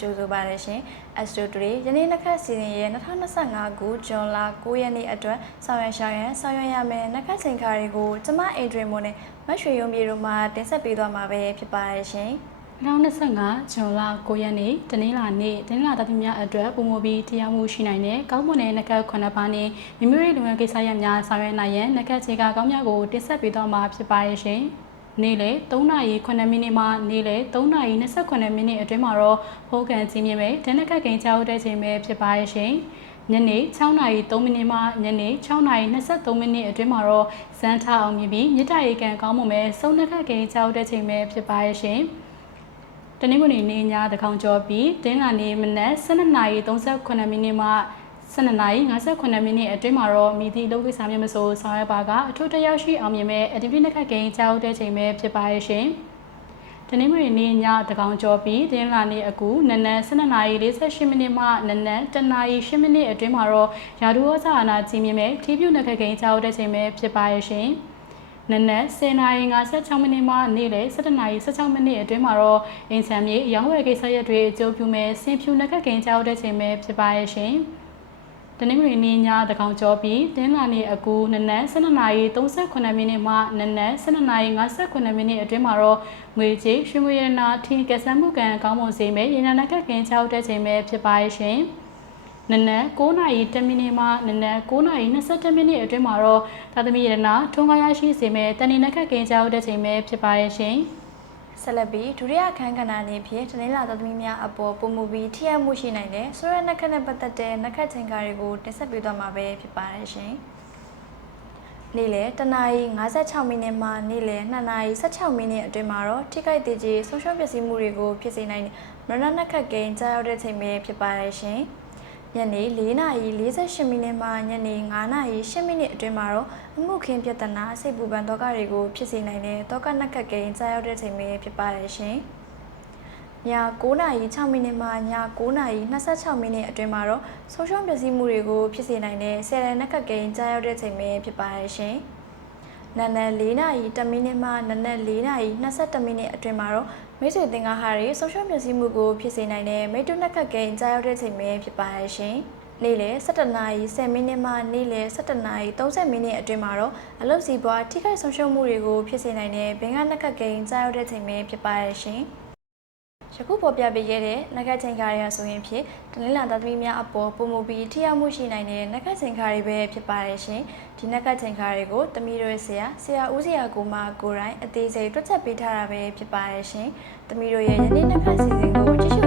ကြိုဆိုပါရရှင်။ Astro Today ယနေ့နှစ်ခတ်စီစဉ်ရဲ့2025ခုဇွန်လ9ရက်နေ့အတွက်ဆောင်ရွက်ရှောင်ရန်ဆောင်ရွက်ရမယ့်နှစ်ခတ်ချိန်ခါတွေကိုကျမအိမ်တွင်မို့နဲ့မတ်ရွှေရုံပြေတို့မှတင်ဆက်ပေးသွားမှာပဲဖြစ်ပါရရှင်။2025ဇွန်လ9ရက်နေ့တနင်္လာနေ့တနင်္လာသားသမီးများအတွက်ပုံမပြီးတရားမှုရှိနိုင်တဲ့ကောင်းမွန်တဲ့နှကတ်ခုနှစ်ပါးနဲ့မိမိတို့လူငယ်ကိစ္စရပ်များဆောင်ရွက်နိုင်ရန်နှကတ်ခြေကကောင်းများကိုတင်ဆက်ပေးသွားမှာဖြစ်ပါရဲ့ရှင်။ နေ့လေ3နာရီ9မိနစ်မှနေ့လေ3နာရီ28မိနစ်အတွင်းမှာတော့ဖိုးကန်ကြီးမြင့်မဲ့ဒဏ္ဍကတ်ကိန်းချောက်တဲ့ချိန်ပဲဖြစ်ပါရဲ့ရှင်။ညနေ6နာရီ3မိနစ်မှညနေ6နာရီ23မိနစ်အတွင်းမှာတော့ဇန်ထအောင်မြင်ပြီးမြစ်တာရေကန်ကောင်းမွန်မဲ့စုံနှကတ်ကိန်းချောက်တဲ့ချိန်ပဲဖြစ်ပါရဲ့ရှင်။တနင်္ဂနွေနေ့ညတကောင်ကျော်ပြီးတင်းလာနေ့မနက်12:38မိနစ်မှ 12:58မိနစ်အတွင်းမှာတော့မိသည့်အလုပ်ကိစ္စမျိုးမဆိုဆောင်ရွက်ပါကအထူးတယောက်ရှိအောင်မြင်မဲ့အဒီပနက်ခတ်ကိန်းကြောက်တဲ့ချိန်ပဲဖြစ်ပါရဲ့ရှင်။တနင်္ဂနွေနေ့ညတကောင်ကျော်ပြီးတင်းလာနေ့အကူနနက်12:48မိနစ်မှနနက်10:08မိနစ်အတွင်းမှာတော့ရာထူးဩဇာအာဏာကြီးမြင့်မဲ့ထီးပြူနက်ခတ်ကိန်းကြောက်တဲ့ချိန်ပဲဖြစ်ပါရဲ့ရှင်။နနက်10:56မိနစ်မှနေ့လယ်17:16မိနစ်အတွင်းမှာတော့အင်ဆန်မြေရောင်းဝယ်ကိစ္စရပ်တွေအကျိုးပြုမဲ့ဆင်ဖြူနက်ကကိန်းကြောက်တဲ့ချိန်ပဲဖြစ်ပါရဲ့ရှင်။ တနင်္ဂနွေနေ့ညတကောင်ကျော်ပြီးတင်းလာနေ့အကူနနက်12:38မိနစ်မှနနက်12:58မိနစ်အတွင်းမှာတော့ငွေကြေးရွှေငွေရနာထင်းကဆန်မှုကန်ကောင်းမွန်စေမဲ့ရင်းနာနက်ကကိန်းကြောက်တဲ့ချိန်ပဲဖြစ်ပါရဲ့ရှင်။နနက်9:10မိနစ်မှနနက်9:22မိနစ်အတွင်းမှာတော့သာသမီရတနာထုံးကားရရှိစေမဲ့တန်နေနက်ခတ်ကင်းကြောက်တဲ့ချိန်ပဲဖြစ်ပါရဲ့ရှင်။ ဆက်လက်ပြီးဒုတိယခန်းကဏ္ဍအနေဖြင့်တနင်္လာသမီးများအပေါ်ပုံမူပြီးထိရမှုရှိနိုင်တဲ့ဆိုရနှက်ခတ်နဲ့ပတ်သက်တဲ့နှက်ခတ်ချိန်ကားတွေကိုတင်ဆက်ပေးသွားမှာပဲဖြစ်ပါတယ်ရှင်။နေ့လယ်တနာရီ56မိနစ်မှနေ့လယ်2နာရီ16မိနစ်အတွင်းမှာတော့ထိခိုက်သေးကြီးဆုံးရှုံးပျက်စီးမှုတွေကိုဖြစ်စေနိုင်တဲ့မရဏနှက်ခတ်ကိန်းကြားရောက်တဲ့ချိန်ပဲဖြစ်ပါတယ်ရှင်။ ညနေ4နာရီ48မိနစ်မှညနေ9နာရီ10မိနစ်အတွင်းမှာတော့အမှုခင်းပြဿနာစိတ်ပူပန်သောကတွေကိုဖြစ်စေနိုင်တဲ့သောကနှက်ခတ်ကိန်းကြားရောက်တဲ့ချိန်ပဲဖြစ်ပါတယ်ရှင်။ည9နာရီ6မိနစ်မှည9နာရီ26မိနစ်အတွင်းမှာတော့ဆုံးရှုံးပျက်စီးမှုတွေကိုဖြစ်စေနိုင်တဲ့ဆယ်ရန်နှက်ခတ်ကိန်းကြားရောက်တဲ့ချိန်ပဲဖြစ်ပါတယ်ရှင်။ နနက်4နာရီ10မိနစ်မှနနက်4နာရီ22မိနစ်အတွင်းမှာတော့မိတ်ဆွေသင်္ကားဟာတွေဆုံးရှုံးပျက်စီးမှုကိုဖြစ်စေနိုင်တဲ့မိတ္တုနှက်ခတ်ကိန်းကြားရောက်တဲ့ချိန်ပဲဖြစ်ပါတယ်ရှင်။နေ့လယ်17နာရီ10မိနစ်မှနေ့လယ်17နာရီ30မိနစ်အတွင်းမှာတော့အလုပ်စီပွားထိခိုက်ဆုံးရှုံးမှုတွေကိုဖြစ်စေနိုင်တဲ့ဘင်္ဂနှက်ခတ်ကိန်းကြားရောက်တဲ့ချိန်ပဲဖြစ်ပါရဲ့ရှင်။ ယခုပေါ်ပြပေးခဲ့တဲ့နှက်ခတ်ချိန်ခါရဆိုရင်ဖြစ်တနင်္လာသားသမီးများအပေါ်ပုံမူပြီးထိရောက်မှုရှိနိုင်တဲ့နှက်ခတ်ချိန်ခါတွေပဲဖြစ်ပါရဲ့ရှင်။ဒီနှက်ခတ်ချိန်ခါတွေကိုသမီးတို့ရဲ့ဆရာဆရာဦးဆရာကိုမကိုယ်တိုင်အသေးစိတ်တွက်ချက်ပေးထားတာပဲဖြစ်ပါရဲ့ရှင်။သမီးတို့ရဲ့ယနေ့နှက်ခတ်စီစဉ်ကိုကြည့်ရှု